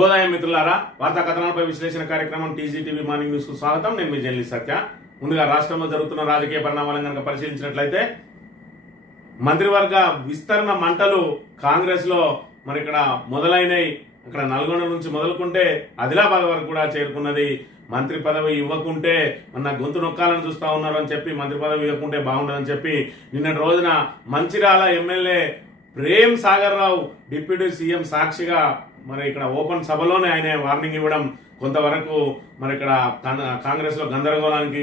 శుభోదయం మిత్రులారా, వార్తా కథనాలపై విశ్లేషణ కార్యక్రమం టీజీటీవీ మార్నింగ్ న్యూస్ కు స్వాగతం. నేను మీ జర్నలిస్ట్ సత్య. ముందుగా రాష్ట్రంలో జరుగుతున్న రాజకీయ పరిణామాలను కనుక పరిశీలించినట్లయితే మంత్రివర్గ విస్తరణ మంటలు కాంగ్రెస్ లో మరి ఇక్కడ మొదలైనవి. ఇక్కడ నల్గొండ నుంచి మొదలుకుంటే ఆదిలాబాద్ వరకు కూడా చేరుకున్నది. మంత్రి పదవి ఇవ్వకుంటే మన గొంతు నొక్కాలని చూస్తా ఉన్నారు అని చెప్పి, మంత్రి పదవి ఇవ్వకుంటే బాగుండదని చెప్పి నిన్నటి రోజున మంచిర్యాల ఎమ్మెల్యే ప్రేమ్ సాగర్ రావు డిప్యూటీ సీఎం సాక్షిగా మరి ఇక్కడ ఓపెన్ సభలోనే ఆయన వార్నింగ్ ఇవ్వడం కొంతవరకు మరి ఇక్కడ కాంగ్రెస్ లో గందరగోళానికి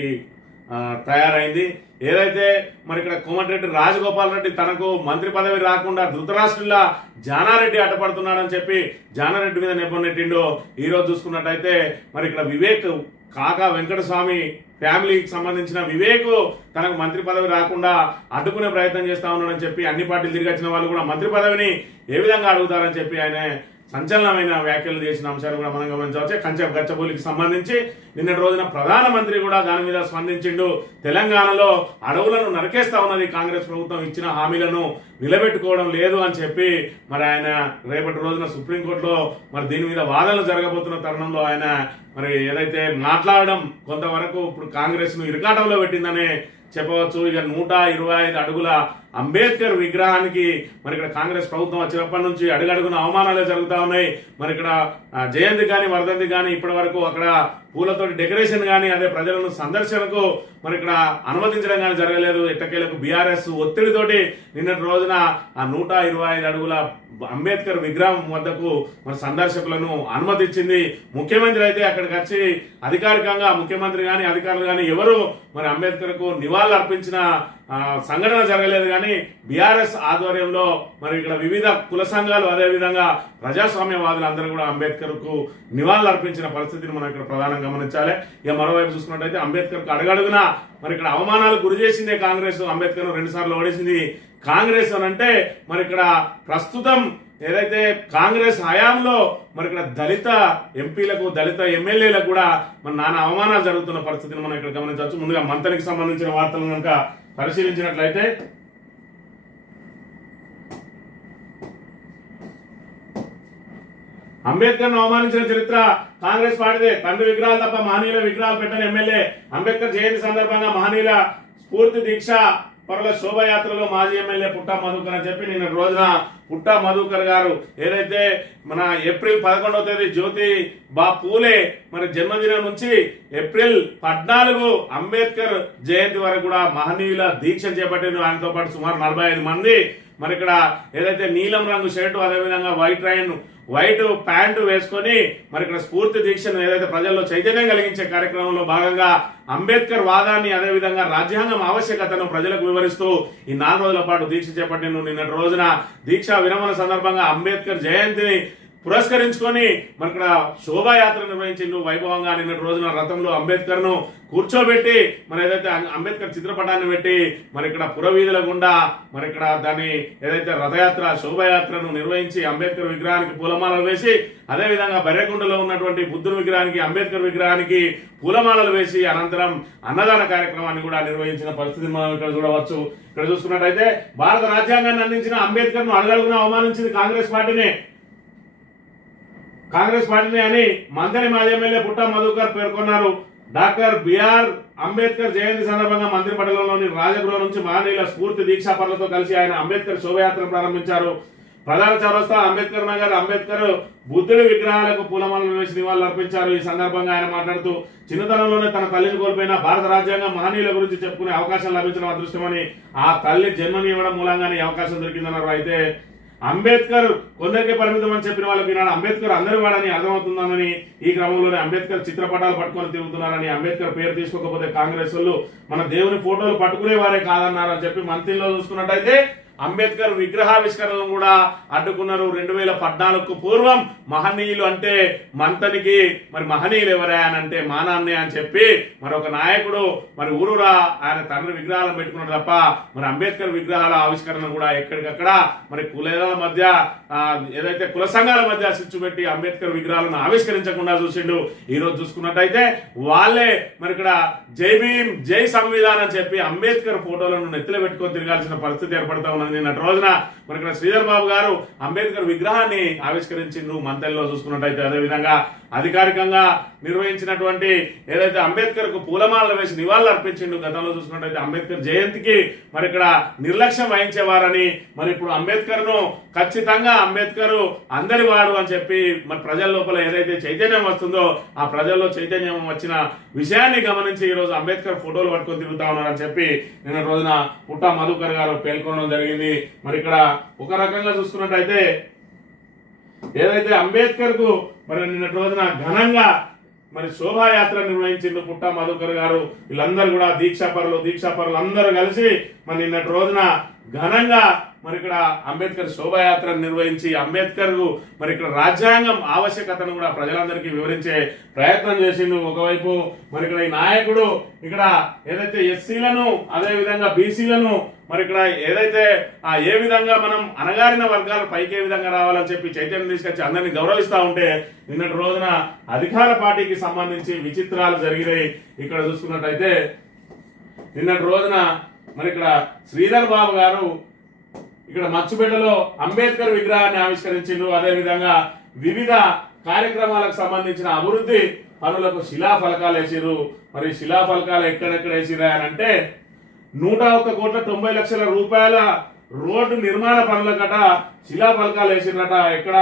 తయారైంది. ఏదైతే మరి ఇక్కడ కోమటిరెడ్డి రాజగోపాల్ రెడ్డి తనకు మంత్రి పదవి రాకుండా ధృతరాష్ట్రులా జానారెడ్డి అడ్డపడుతున్నాడని చెప్పి జానారెడ్డి మీద నెట్టిండో ఈ రోజు చూసుకున్నట్టయితే మరి ఇక్కడ వివేక్ కాకా వెంకటస్వామి ఫ్యామిలీకి సంబంధించిన వివేక్ తనకు మంత్రి పదవి రాకుండా అడ్డుకునే ప్రయత్నం చేస్తా ఉన్నాడని చెప్పి అన్ని పార్టీలు తిరిగి వచ్చిన వాళ్ళు కూడా మంత్రి పదవిని ఏ విధంగా అడుగుతారని చెప్పి ఆయన సంచలనమైన వ్యాఖ్యలు చేసిన అంశాలు కూడా మనం గమనించవచ్చు. గచ్చబౌలికి సంబంధించి నిన్నటి రోజున ప్రధానమంత్రి కూడా దాని మీద స్పందించిండు. తెలంగాణలో అడవులను నరికేస్తా ఉన్నది కాంగ్రెస్ ప్రభుత్వం, ఇచ్చిన హామీలను నిలబెట్టుకోవడం లేదు అని చెప్పి మరి ఆయన రేపటి రోజున సుప్రీంకోర్టులో మరి దీని మీద వాదనలు జరగబోతున్న తరుణంలో ఆయన మరి ఏదైతే మాట్లాడడం కొంతవరకు ఇప్పుడు కాంగ్రెస్ ను ఇరకాటంలో పెట్టిందనే చెప్పవచ్చు. ఇక 125 అడుగుల అంబేద్కర్ విగ్రహానికి మరి ఇక్కడ కాంగ్రెస్ ప్రభుత్వం వచ్చినప్పటి నుంచి అడుగడుగున అవమానాలే జరుగుతూ ఉన్నాయి. మరి ఇక్కడ జయంతి కానీ వర్ధంతి కానీ ఇప్పటి వరకు అక్కడ పూలతోటి డెకరేషన్ కానీ అదే ప్రజలను సందర్శనకు మరి ఇక్కడ అనుమతించడం కానీ జరగలేదు. ఎట్టకేలకు బీఆర్ఎస్ ఒత్తిడితోటి నిన్నటి రోజున ఆ 125 అడుగుల అంబేద్కర్ విగ్రహం వద్దకు మరి సందర్శకులను అనుమతించింది. ముఖ్యమంత్రి అయితే అక్కడికి వచ్చి అధికారికంగా ముఖ్యమంత్రి కానీ అధికారులు కానీ ఎవరు మరి అంబేద్కర్ కు నివాళులు అర్పించిన సంఘటన జరగలేదు. కానీ బీఆర్ఎస్ ఆధ్వర్యంలో మరి ఇక్కడ వివిధ కుల సంఘాలు అదేవిధంగా ప్రజాస్వామ్యవాదులు అందరూ కూడా అంబేద్కర్ కు నివాళులు అర్పించిన పరిస్థితిని మనం ఇక్కడ ప్రధానంగా గమనించాలి. ఇక మరోవైపు చూసుకున్నట్టయితే అంబేద్కర్ కు అడగడుగునా మరి ఇక్కడ అవమానాలు గురి చేసిందే కాంగ్రెస్. అంబేద్కర్ 2 సార్లు ఓడేసింది కాంగ్రెస్ అని అంటే మరి ఇక్కడ ప్రస్తుతం ఏదైతే కాంగ్రెస్ హయాంలో మరి ఇక్కడ దళిత ఎంపీలకు దళిత ఎమ్మెల్యేలకు కూడా మరి నానా అవమానాలు జరుగుతున్న పరిస్థితిని మనం ఇక్కడ గమనించవచ్చు. ముందుగా మంత్రికి సంబంధించిన వార్తలను కనుక పరిశీలించినట్లయితే అంబేద్కర్ ను అవమానించిన చరిత్ర కాంగ్రెస్ పార్టీదే. తండ్రి విగ్రహాలు తప్ప మహనీయుల విగ్రహాలు పెట్టని ఎమ్మెల్యే. అంబేద్కర్ జయంతి సందర్భంగా మహనీయుల స్ఫూర్తి దీక్ష పరుల శోభయాత్రలో మాజీ ఎమ్మెల్యే పుట్టా మధుకర్ అని చెప్పి నిన్న రోజున పుట్టా మధుకర్ గారు ఏదైతే మన ఏప్రిల్ 11వ తేదీ జ్యోతి బా పూలే మరి జన్మదినం నుంచి ఏప్రిల్ 14 అంబేద్కర్ జయంతి వరకు కూడా మహనీయుల దీక్ష చేపట్టిన ఆయనతో పాటు సుమారు 45 మంది మరి ఇక్కడ ఏదైతే నీలం రంగు షర్టు అదేవిధంగా వైట్ ప్యాంటు వేసుకొని మరి ఇక్కడ స్ఫూర్తి దీక్షను ఏదైతే ప్రజల్లో చైతన్యం కలిగించే కార్యక్రమంలో భాగంగా అంబేద్కర్ వాదాన్ని అదేవిధంగా రాజ్యాంగం ఆవశ్యకతను ప్రజలకు వివరిస్తూ ఈ 4 రోజుల పాటు దీక్ష చేపట్టిన నిన్నటి రోజున దీక్షా విరమణ సందర్భంగా అంబేద్కర్ జయంతిని పురస్కరించుకొని మరి ఇక్కడ శోభాయాత్ర నిర్వహించిండు వైభవంగా. నిన్నటి రోజున రథంలో అంబేద్కర్ ను కూర్చోబెట్టి మరి ఏదైతే అంబేద్కర్ చిత్రపటాన్ని పెట్టి మరి ఇక్కడ పురవీధుల గుండా మరి ఇక్కడ దాన్ని ఏదైతే రథయాత్ర శోభాయాత్రను నిర్వహించి అంబేద్కర్ విగ్రహానికి పూలమాలలు వేసి అదేవిధంగా బర్రెకుంటలో ఉన్నటువంటి బుద్ధుని విగ్రహానికి అంబేద్కర్ విగ్రహానికి పూలమాలలు వేసి అనంతరం అన్నదాన కార్యక్రమాన్ని కూడా నిర్వహించిన పరిస్థితిని మనం ఇక్కడ చూడవచ్చు. ఇక్కడ చూసుకున్నట్టయితే భారత రాజ్యాంగాన్ని అందించిన అంబేద్కర్ ను అడగడుగునా అవమానించింది కాంగ్రెస్ పార్టీని అని మంత్రి మాజీ ఎమ్మెల్యే పుట్టా మధుకర్ పేర్కొన్నారు. డాక్టర్ బిఆర్ అంబేద్కర్ జయంతి సందర్భంగా మంత్రి మండలంలోని రాజగృహ నుంచి మహనీయుల స్ఫూర్తి దీక్షాపరులతో కలిసి ఆయన అంబేద్కర్ శోభయాత్రను ప్రారంభించారు. ప్రధాన చౌరస్తా అంబేద్కర్ నగర్ అంబేద్కర్ బుద్ధుడి విగ్రహాలకు పూలమాలలు వేసి నివాళులు అర్పించారు. ఈ సందర్భంగా ఆయన మాట్లాడుతూ చిన్నతనంలోనే తన తల్లిని కోల్పోయిన భారత రాజ్యాంగం మహనీయుల గురించి చెప్పుకునే అవకాశం లభించడం అదృష్టమని, ఆ తల్లి జన్మనివ్వడం మూలంగానే అవకాశం దొరికిందన్నారు. అయితే అంబేద్కర్ కొందరికి పరిమితం అని చెప్పిన వాళ్ళకి ఈనాడు అంబేద్కర్ అందరి వాడని అర్థమవుతుందని, ఈ క్రమంలోనే అంబేద్కర్ చిత్రపటాలు పట్టుకొని తిరుగుతున్నారని, అంబేద్కర్ పేరు తీసుకోకపోతే కాంగ్రెస్ వాళ్ళు మన దేవుని ఫోటోలు పట్టుకునేవారే కాదన్నారని చెప్పి మంత్రిలో చూసుకున్నట్టయితే అంబేద్కర్ విగ్రహావిష్కరణను కూడా అడ్డుకున్నారు. 2014కు పూర్వం మహనీయులు అంటే మంతనికి మరి మహనీయులు ఎవరే అని అంటే మానాన్నే అని చెప్పి మరి ఒక నాయకుడు మరి ఊరూరా ఆయన తండ్రి విగ్రహాలను పెట్టుకున్నాడు తప్ప మరి అంబేద్కర్ విగ్రహాల ఆవిష్కరణ కూడా ఎక్కడికక్కడ మరి కులాల మధ్య ఏదైతే కుల సంఘాల మధ్య స్విచ్ పెట్టి అంబేద్కర్ విగ్రహాలను ఆవిష్కరించకుండా చూసిండు. ఈ రోజు చూసుకున్నట్టయితే వాళ్ళే మరి ఇక్కడ జై భీమ్ జై సంవిధానం అని చెప్పి అంబేద్కర్ ఫోటోలను నెత్తిలో పెట్టుకొని తిరగాల్సిన పరిస్థితి ఏర్పడతా ఉన్నది. ఉన్నది. నిన్నటి రోజున మరి ఇక్కడ శ్రీధర్ బాబు గారు అంబేద్కర్ విగ్రహాన్ని ఆవిష్కరించిండ్రు మంతెల్లో చూసుకున్నట్టయితే. అదేవిధంగా అధికారికంగా నిర్వహించినటువంటి ఏదైతే అంబేద్కర్ కు పూలమాలలు వేసి నివాళులు అర్పించిండు గతంలో చూసుకున్నట్టయితే అంబేద్కర్ జయంతికి మరి ఇక్కడ నిర్లక్ష్యం వహించేవారని, మరి ఇప్పుడు అంబేద్కర్ ను ఖచ్చితంగా అంబేద్కర్ అందరి వాడు అని చెప్పి మరి ప్రజల లోపల ఏదైతే చైతన్యం వస్తుందో ఆ ప్రజల్లో చైతన్యం వచ్చిన విషయాన్ని గమనించి ఈ రోజు అంబేద్కర్ ఫోటోలు పట్టుకొని తిరుగుతా ఉన్నారని చెప్పి నిన్న రోజున పుట్టా మధుకర్ గారు పేర్కొనడం జరిగింది. మరి ఇక్కడ ఒక రకంగా చూసుకున్నట్టయితే ఏదైతే అంబేద్కర్ కు మరి నిన్నటి రోజున ఘనంగా మరి శోభాయాత్ర నిర్వహించిండు పుట్టా మధుకర్ గారు. వీళ్ళందరూ కూడా దీక్షాపరులు అందరూ కలిసి మరి నిన్నటి రోజున ఘనంగా మరి ఇక్కడ అంబేద్కర్ శోభాయాత్ర నిర్వహించి అంబేద్కర్ కు మరి ఇక్కడ రాజ్యాంగం ఆవశ్యకతను కూడా ప్రజలందరికీ వివరించే ప్రయత్నం చేసిండు. ఒకవైపు మరి ఇక్కడ ఈ నాయకుడు ఇక్కడ ఏదైతే ఎస్సీలను అదే విధంగా బీసీలను మరి ఇక్కడ ఏదైతే ఏ విధంగా మనం అణగారిన వర్గాలు పైకి ఏ విధంగా రావాలని చెప్పి చైతన్యం తీసుకొచ్చి అందరినీ గౌరవిస్తా ఉంటే నిన్నటి రోజున అధికార పార్టీకి సంబంధించి విచిత్రాలు జరిగినాయి. ఇక్కడ చూసుకున్నట్టయితే నిన్నటి రోజున మరి ఇక్కడ శ్రీధర్ బాబు గారు ఇక్కడ మచ్చుపేటలో అంబేద్కర్ విగ్రహాన్ని ఆవిష్కరించిండు. అదేవిధంగా వివిధ కార్యక్రమాలకు సంబంధించిన అభివృద్ధి పనులకు శిలాఫలకాలు వేసిరు. మరి శిలాఫలకాలు ఎక్కడెక్కడ వేసిరా అని అంటే 101,90,00,000 రూపాయల రోడ్డు నిర్మాణ పనులకట శిలాఫలకాలు వేసిరట. ఎక్కడ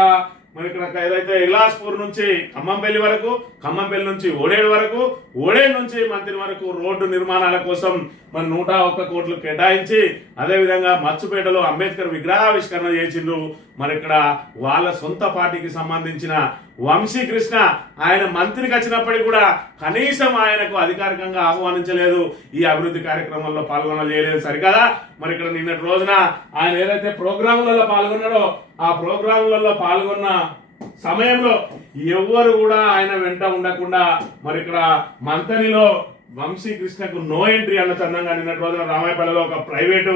మరి ఇక్కడ ఏదైతే ఇలాస్పూర్ నుంచి ఖమ్మంపల్లి వరకు, ఖమ్మంపల్లి నుంచి ఓడేడు వరకు, ఓడేడు నుంచి మంత్రి వరకు రోడ్డు నిర్మాణాల కోసం మరి 101 కోట్లు కేటాయించి అదేవిధంగా మచ్చుపేటలో అంబేద్కర్ విగ్రహావిష్కరణ చేసిండ్రు. మరి ఇక్కడ వాళ్ళ సొంత పార్టీకి సంబంధించిన వంశీకృష్ణ ఆయన మంత్రికి వచ్చినప్పటికీ కూడా కనీసం ఆయనకు అధికారికంగా ఆహ్వానించలేదు, ఈ అభివృద్ధి కార్యక్రమంలో పాల్గొనలేదు. సరికదా మరి ఇక్కడ నిన్నటి రోజున ఆయన ఏదైతే ప్రోగ్రాములలో పాల్గొన్నాడో ఆ ప్రోగ్రాములలో పాల్గొన్న సమయంలో ఎవ్వరు కూడా ఆయన వెంట ఉండకుండా మరి ఇక్కడ మంతనిలో వంశీకృష్ణకు నో ఎంట్రీ అన్న చందంగా నిన్నటి రోజున రామాయపల్లిలో ఒక ప్రైవేటు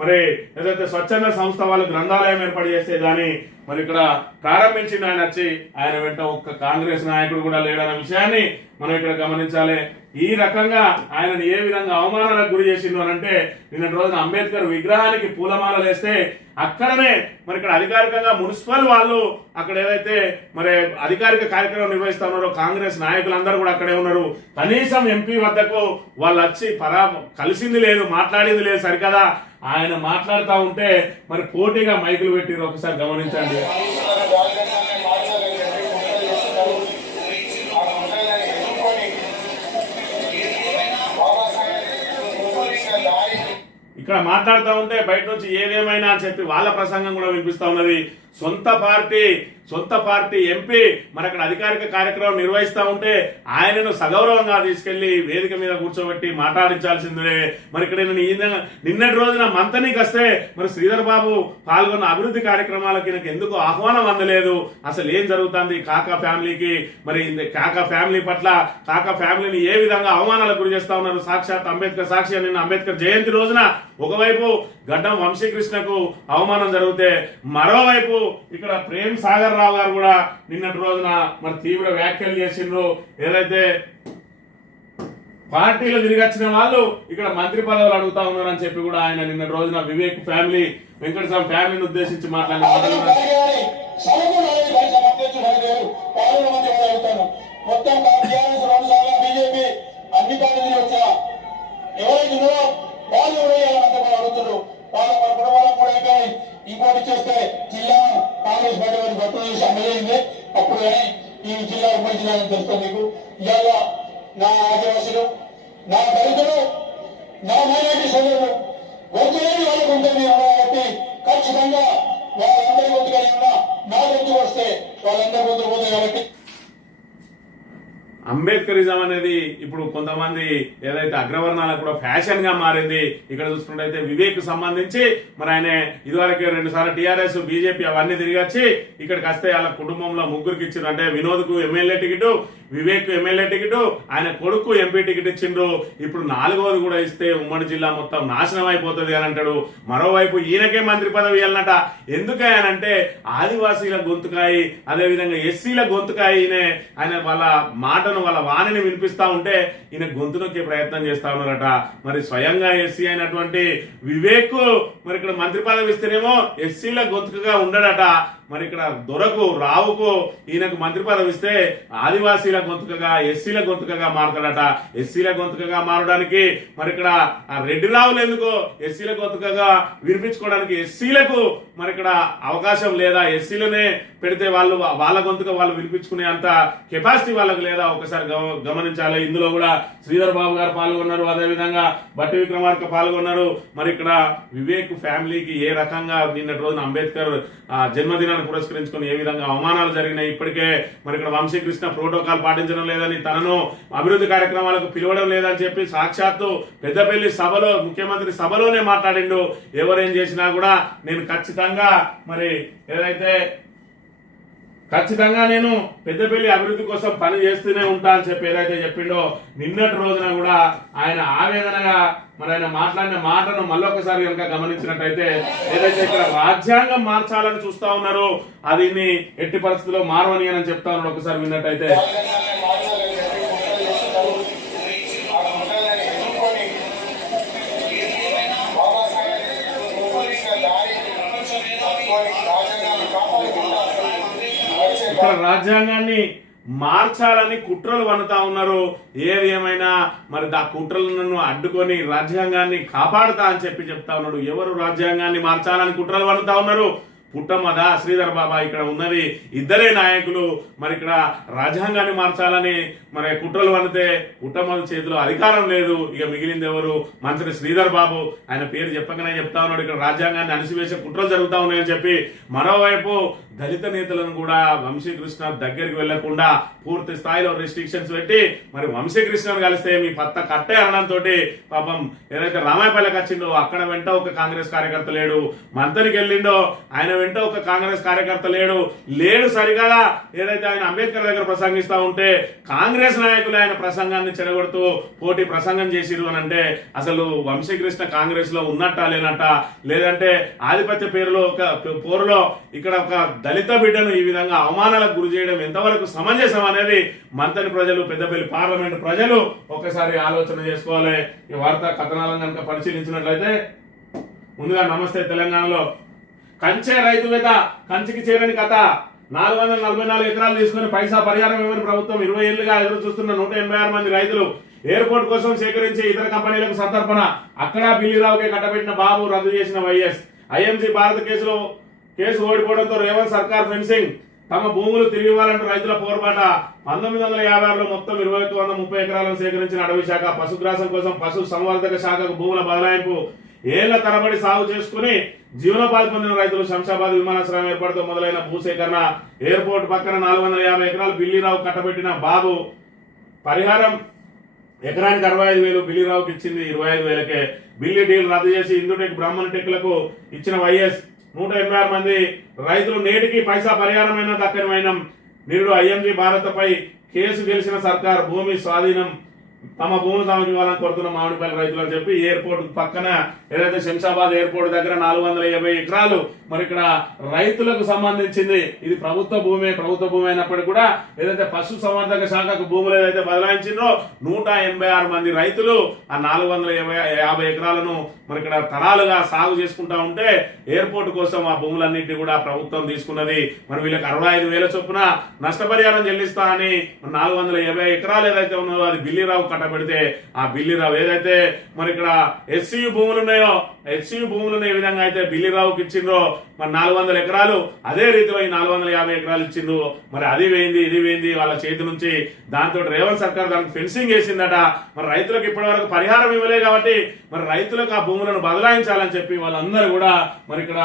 మరి ఏదైతే స్వచ్ఛంద సంస్థ వాళ్ళు గ్రంథాలయం ఏర్పాటు చేస్తే దాన్ని మరి ఇక్కడ ప్రారంభించింది ఆయన వచ్చి ఆయన వెంట ఒక్క కాంగ్రెస్ నాయకుడు కూడా లేడన్న విషయాన్ని మనం ఇక్కడ గమనించాలి. ఈ రకంగా ఆయనను ఏ విధంగా అవమానాలకు గురి చేసిండు అని అంటే నిన్నటి రోజున అంబేద్కర్ విగ్రహానికి పూలమాలలు వేస్తే అక్కడనే మరి ఇక్కడ అధికారికంగా మున్సిపల్ వాళ్ళు అక్కడ ఏదైతే మరి అధికారిక కార్యక్రమం నిర్వహిస్తా ఉన్నారో కాంగ్రెస్ నాయకులందరూ కూడా అక్కడే ఉన్నారు. కనీసం ఎంపీ వద్దకు వాళ్ళు వచ్చి కలిసింది లేదు, మాట్లాడింది లేదు. సరికదా ఆయన మాట్లాడుతూ ఉంటే మరి పోటీగా మైకులు పెట్టిరు, ఒకసారి గమనించండి. ఇక్కడ మాట్లాడుతూ ఉంటే బయట నుంచి ఏదేమైనా అని చెప్పి వాళ్ళ ప్రసంగం కూడా వినిపిస్తా ఉన్నది. సొంత పార్టీ ఎంపీ మరి అక్కడ అధికారిక కార్యక్రమం నిర్వహిస్తా ఉంటే ఆయనను సగౌరవంగా తీసుకెళ్లి వేదిక మీద కూర్చోబెట్టి మాట్లాడించాల్సిందే. మరి ఇక్కడ నిన్నటి రోజున మంతనికి వస్తే మరి శ్రీధర్ బాబు పాల్గొన్న అభివృద్ధి కార్యక్రమాలకి నాకు ఎందుకు ఆహ్వానం అందలేదు, అసలు ఏం జరుగుతుంది కాకా ఫ్యామిలీకి, మరి కాకా ఫ్యామిలీ పట్ల కాకా ఫ్యామిలీని ఏ విధంగా అవమానాలకు గురి చేస్తా ఉన్నారు. సాక్షాత్ అంబేద్కర్ సాక్షి నిన్న అంబేద్కర్ జయంతి రోజున ఒకవైపు గడ్డం వంశీకృష్ణకు అవమానం జరిగితే మరోవైపు ఇక్కడ ప్రేమ్ సాగర్ రావు గారు కూడా నిన్నటి రోజున మరి తీవ్ర వ్యాఖ్యలు చేసిండ్రు. ఏదైతే పార్టీలో తిరిగి వచ్చిన వాళ్ళు ఇక్కడ మంత్రి పదవులు అడుగుతా ఉన్నారని చెప్పి కూడా ఆయన నిన్నటి రోజున వివేక్ ఫ్యామిలీ వెంకటస్వామి ఫ్యామిలీని ఉద్దేశించి మాట్లాడిన ఇంకోటి చేస్తే జిల్లా కాంగ్రెస్ పార్టీ వారి భర్తలు చేసి అమలైంది. అప్పుడు కానీ ఈ జిల్లా ఉమ్మడి జిల్లా తెలుస్తుంది మీకు. ఇవాళ నా ఆదివాసులు, నా దళితులు, నా మైనార్టీ సోదరులు గొంతులేని వాళ్ళకు ఉంటుంది కాబట్టి ఖచ్చితంగా వాళ్ళందరి గొంతు కలిగి ఉన్నా నా గొంతు వస్తే వాళ్ళందరి గొంతు పోతాయి. కాబట్టి అంబేద్కరిజం అనేది ఇప్పుడు కొంతమంది ఏదైతే అగ్రవర్ణాలకు కూడా ఫ్యాషన్ గా మారింది. ఇక్కడ చూసుకున్నట్టయితే వివేక్ సంబంధించి మరి ఆయన ఇదివరకే 2 సార్లు టీఆర్ఎస్ బీజేపీ అవన్నీ తిరిగి వచ్చి ఇక్కడికి వస్తే వాళ్ళ కుటుంబంలో ముగ్గురికి ఇచ్చిండ్రు. అంటే వినోద్ కు MLA ticket, Vivek MLA ticket, ఆయన కొడుకు ఎంపీ టికెట్ ఇచ్చిండ్రు. ఇప్పుడు 4వది కూడా ఇస్తే ఉమ్మడి జిల్లా మొత్తం నాశనం అయిపోతుంది అని అంటాడు. మరోవైపు ఈయనకే మంత్రి పదవి ఇవ్వాలన్నట. ఎందుకనంటే ఆదివాసీల గొంతుకాయి అదేవిధంగా ఎస్సీల గొంతుకాయి ఆయన వాళ్ళ మాటను వాళ్ళ వాణిని వినిపిస్తా ఉంటే ఈయన గొంతు నొక్కే ప్రయత్నం చేస్తా ఉన్నారట. మరి స్వయంగా ఎస్సీ అయినటువంటి వివేక్ మరి ఇక్కడ మంత్రి పదవి ఇస్తేనేమో ఎస్సీల గొంతుకగా ఉండడట. మరి ఇక్కడ దొరకు రావుకు ఈయనకు మంత్రి పదవి ఇస్తే ఆదివాసీల గొంతుకగా ఎస్సీల గొంతుకగా మారుతాడట. ఎస్సీల గొంతుకగా మారడానికి మరి ఇక్కడ రెడ్డి రావులు ఎందుకు ఎస్సీల గొంతుకగా వినిపించుకోవడానికి ఎస్సీలకు మరి ఇక్కడ అవకాశం లేదా? ఎస్సీలనే పెడితే వాళ్ళు వాళ్ళ గొంతుగా వాళ్ళు వినిపించుకునే అంత కెపాసిటీ వాళ్ళకు లేదా? ఒకసారి గమనించాలి. ఇందులో కూడా శ్రీధర్ బాబు గారు పాల్గొన్నారు, అదేవిధంగా బట్టి విక్రమార్క పాల్గొన్నారు. మరి ఇక్కడ వివేక్ ఫ్యామిలీకి ఏ రకంగా నిన్నటి రోజున అంబేద్కర్ జన్మదినాన్ని పురస్కరించుకొని ఏ విధంగా అవమానాలు జరిగినాయి. ఇప్పటికే మరి ఇక్కడ వంశీకృష్ణ ప్రోటోకాల్ పాటించడం లేదని, తనను అభివృద్ధి కార్యక్రమాలకు పిలవడం లేదని చెప్పి సాక్షాత్తు పెద్దపల్లి సభలో ముఖ్యమంత్రి సభలోనే మాట్లాడిండు. ఎవరేం చేసినా కూడా నేను ఖచ్చితంగా మరి ఏదైతే ఖచ్చితంగా నేను పెద్దపల్లి అభివృద్ధి కోసం పని చేస్తూనే ఉంటా అని చెప్పి ఏదైతే చెప్పిండో, నిన్నటి రోజున కూడా ఆయన ఆవేదనగా మరి ఆయన మాట్లాడిన మాటను మళ్ళొకసారి కనుక గమనించినట్టయితే ఏదైతే ఇక్కడ రాజ్యాంగం మార్చాలని చూస్తా ఉన్నారో అది ఎట్టి పరిస్థితుల్లో మారవని అని చెప్తా ఉన్నాడు. ఒకసారి విన్నట్టయితే ఇక్కడ రాజ్యాంగాన్ని మార్చాలని కుట్రలు వన్నుతా ఉన్నారు. ఏది ఏమైనా మరి ఆ కుట్రలను అడ్డుకొని రాజ్యాంగాన్ని కాపాడుతా అని చెప్పి చెప్తా ఉన్నాడు. ఎవరు రాజ్యాంగాన్ని మార్చాలని కుట్రలు వన్నుతా ఉన్నారు? పుట్టమద శ్రీధర్ బాబా ఇక్కడ ఉన్నది ఇద్దరే నాయకులు. మరి ఇక్కడ రాజ్యాంగాన్ని మార్చాలని మరి కుట్రలు వన్నితే పుట్టమద చేతిలో అధికారం లేదు. ఇక మిగిలింది ఎవరు? మంత్రి శ్రీధర్ బాబు. ఆయన పేరు చెప్పకనే చెప్తా ఉన్నాడు ఇక్కడ రాజ్యాంగాన్ని అణిసివేసే కుట్రలు జరుగుతా ఉన్నాయని చెప్పి. మరోవైపు దళిత నేతలను కూడా వంశీకృష్ణ దగ్గరికి వెళ్లకుండా పూర్తి స్థాయిలో రెస్ట్రిక్షన్స్ పెట్టి మరి వంశీకృష్ణను కలిస్తే మీ పత్త కట్టే అనడంతో పాపం ఏదైతే రామాయపల్లికి వచ్చిండో అక్కడ వెంట ఒక కాంగ్రెస్ కార్యకర్త లేడు, మంతనికి వెళ్ళిండో ఆయన వెంట ఒక కాంగ్రెస్ కార్యకర్త లేడు సరిగా. ఏదైతే ఆయన అంబేద్కర్ దగ్గర ప్రసంగిస్తా ఉంటే కాంగ్రెస్ నాయకులు ఆయన ప్రసంగాన్ని చెడగొడుతూ పోటీ ప్రసంగం చేసిరు అని అంటే అసలు వంశీకృష్ణ కాంగ్రెస్ లో ఉన్నట్టా లేనట్ట, లేదంటే ఆధిపత్య పేరులో ఒక పోరులో ఇక్కడ ఒక దళిత బిడ్డను ఈ విధంగా అవమానాలకు గురి చేయడం ఎంతవరకు సమంజసం అనేది మంతని ప్రజలు, పెద్దపల్లి పార్లమెంట్ ప్రజలు ఒకసారి ఆలోచన చేసుకోవాలి. ఈ వార్తా కథనాలను కనుక పరిశీలించినట్లయితే ముందుగా నమస్తే తెలంగాణలో కంచె రైతు వేత కంచికి చేరని కథ. 444 ఎకరాలు తీసుకుని పైసా పరిహారం ఇవ్వని ప్రభుత్వం 20 ఏళ్లుగా ఎదురు చూస్తున్న 186 మంది రైతులు ఎయిర్పోర్ట్ కోసం సేకరించి ఇతర కంపెనీలకు సంతర్పణ. అక్కడ బిల్లిరావుకే కట్టబెట్టిన బాబు రద్దు చేసిన వైఎస్. ఐఎంసీ భారత కేసు ఓడిపోవడంతో రేవంత్ సర్కార్ ఫెన్సింగ్. తమ భూములు తిరిగి ఇవ్వాలంటూ రైతుల పోరుబాట. 1956లో మొత్తం 2130 ఎకరాలను సేకరించిన అడవి శాఖ. పశుగ్రాసం కోసం పశు సంవర్ధక శాఖకు భూముల బదలాయింపు. ఏళ్ల తరబడి సాగు చేసుకుని జీవనోపాధి పొందిన రైతులు. శంషాబాద్ విమానాశ్రయం ఏర్పాటుతో మొదలైన భూసేకరణ. ఎయిర్పోర్ట్ పక్కన 450 ఎకరాలు బిల్లిరావు కట్టబెట్టిన బాబు. పరిహారం ఎకరానికి 65,000 బిల్లిరావుకి ఇచ్చింది 25,000కే. బిల్లి డీల్ రద్దు చేసి ఇందుటెక్ బ్రాహ్మణ టెక్లకు ఇచ్చిన వైఎస్. 186 మంది రైతులు నేటికి పైసా పరిహారమైన దక్కని వైనం. నిరుడు ఐఎంజీ భారత్పై కేసు గెలిచిన సర్కార్. భూమి స్వాధీనం తమ భూములు తమకు ఇవ్వాలని కోరుతున్న మామిడిపల్లి రైతులు అని చెప్పి ఏర్పోర్ట్ పక్కన ఏదైతే శంషాబాద్ ఎయిర్పోర్ట్ దగ్గర 450 ఎకరాలు మరి ఇక్కడ రైతులకు సంబంధించింది. ఇది ప్రభుత్వ భూమి అయినప్పటికీ కూడా ఏదైతే పశు సంవర్ధక శాఖకు భూములు ఏదైతే బదలాయించిందో 186 మంది రైతులు ఆ 450 ఎకరాలను మరి ఇక్కడ తరాలుగా సాగు చేసుకుంటా ఉంటే ఎయిర్పోర్ట్ కోసం ఆ భూములన్నింటినీ కూడా ప్రభుత్వం తీసుకున్నది. మరి వీళ్ళకి 65,000 చొప్పున నష్టపరిహారం చెల్లిస్తా అని 450 ఎకరాలు ఏదైతే ఉన్నదో అది బిల్లిరావు కట్టబెడితే ఆ బిల్లిరావు ఏదైతే మరి ఇక్కడ ఎస్సీ భూములు ఉన్నాయో ఎస్సీ భూములను ఏ విధంగా అయితే బిల్లిరావుకి ఇచ్చిండ్రో మరి 400 ఎకరాలు అదే రీతిలో ఈ 450 ఎకరాలు ఇచ్చిండ్రు. మరి అది వేయింది ఇది వేయింది వాళ్ళ చేతి నుంచి. దాంతో రేవంత్ సర్కార్ దానికి ఫెన్సింగ్ వేసిందట. మరి రైతులకు ఇప్పటి వరకు పరిహారం ఇవ్వలే కాబట్టి మరి రైతులకు ఆ భూములను బదలాయించాలని చెప్పి వాళ్ళందరూ కూడా మరి ఇక్కడ